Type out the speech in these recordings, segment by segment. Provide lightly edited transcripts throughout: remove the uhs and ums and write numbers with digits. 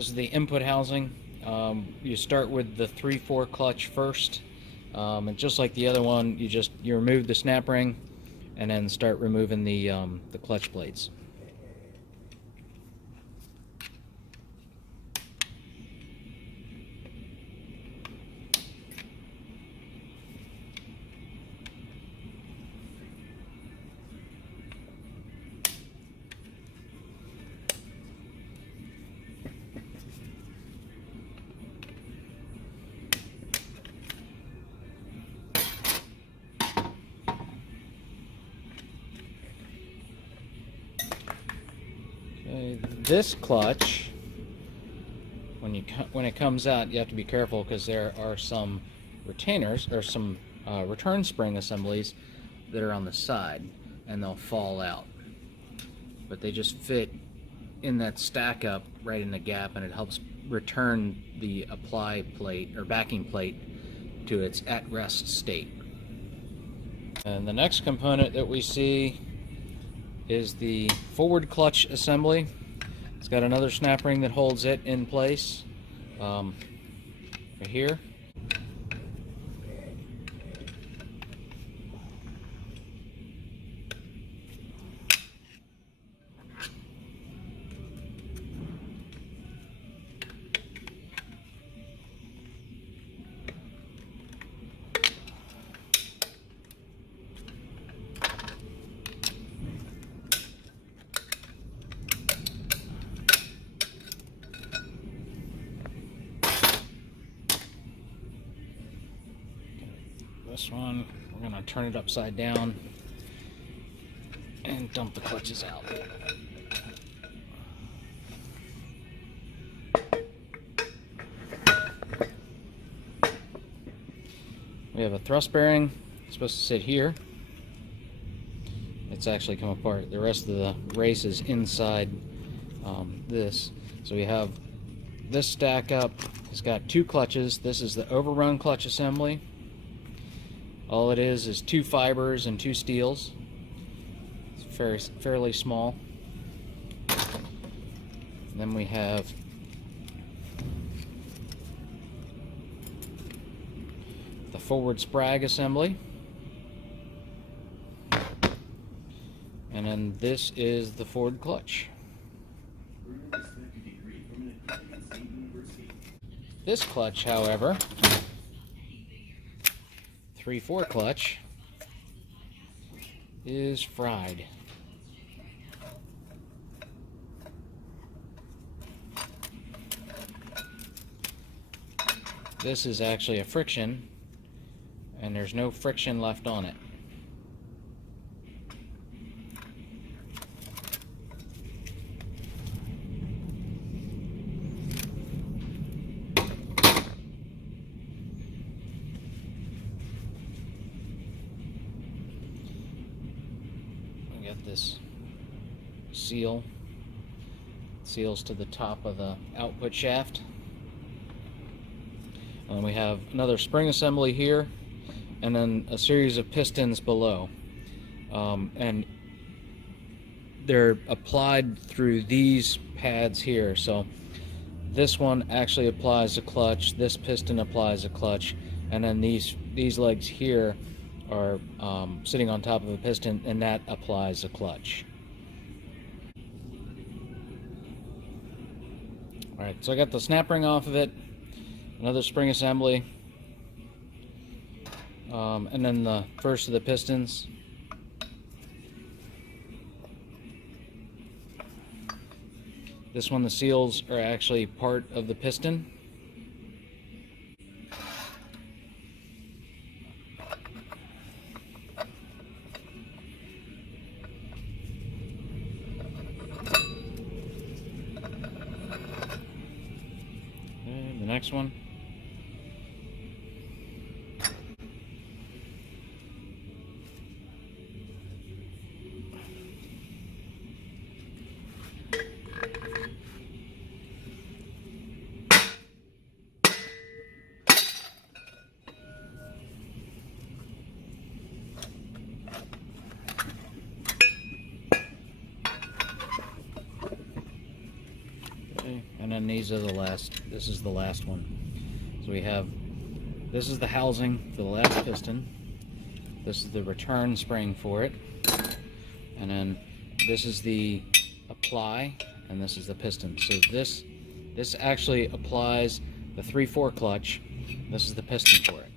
This is the input housing. You start with the 3/4 clutch first, and just like the other one, you remove the snap ring, and then start removing the clutch plates. This clutch, when it comes out, you have to be careful because there are some retainers or some return spring assemblies that are on the side, and they'll fall out. But they just fit in that stack up right in the gap, and it helps return the apply plate or backing plate to its at-rest state. And the next component that we see is the forward clutch assembly. It's got another snap ring that holds it in place right here. This one, we're going to turn it upside down and dump the clutches out. We have a thrust bearing. It's supposed to sit here. It's actually come apart. The rest of the race is inside this. So we have this stack up. It's got two clutches. This is the overrun clutch assembly. All it is 2 fibers and 2 steels. It's fairly small. And then we have the forward sprag assembly. And then this is the forward clutch. This clutch, however, 3/4 clutch, is fried. This is actually a friction, and there's no friction left on it. Got this seals to the top of the output shaft, and then we have another spring assembly here, and then a series of pistons below, and they're applied through these pads here. So this one actually applies a clutch, this piston applies a clutch, and then these legs here are sitting on top of a piston, and that applies a clutch. Alright, so I got the snap ring off of it, another spring assembly, and then the first of the pistons. This one, the seals are actually part of the piston. The next one. Okay, And then these are the last, this is the last one. So we have, this is the housing for the last piston. This is the return spring for it. And then this is the apply, and this is the piston. So this actually applies the 3/4 clutch. This is the piston for it.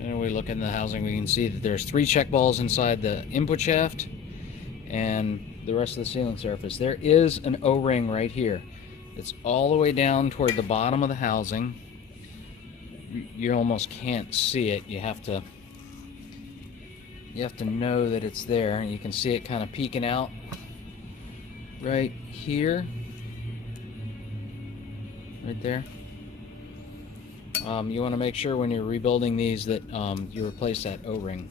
And we look in the housing, we can see that there's 3 check balls inside the input shaft and the rest of the sealing surface. There is an O-ring right here. It's all the way down toward the bottom of the housing. You almost can't see it. You have to know that it's there. You can see it kind of peeking out right here, right there. You want to make sure when you're rebuilding these that you replace that O-ring.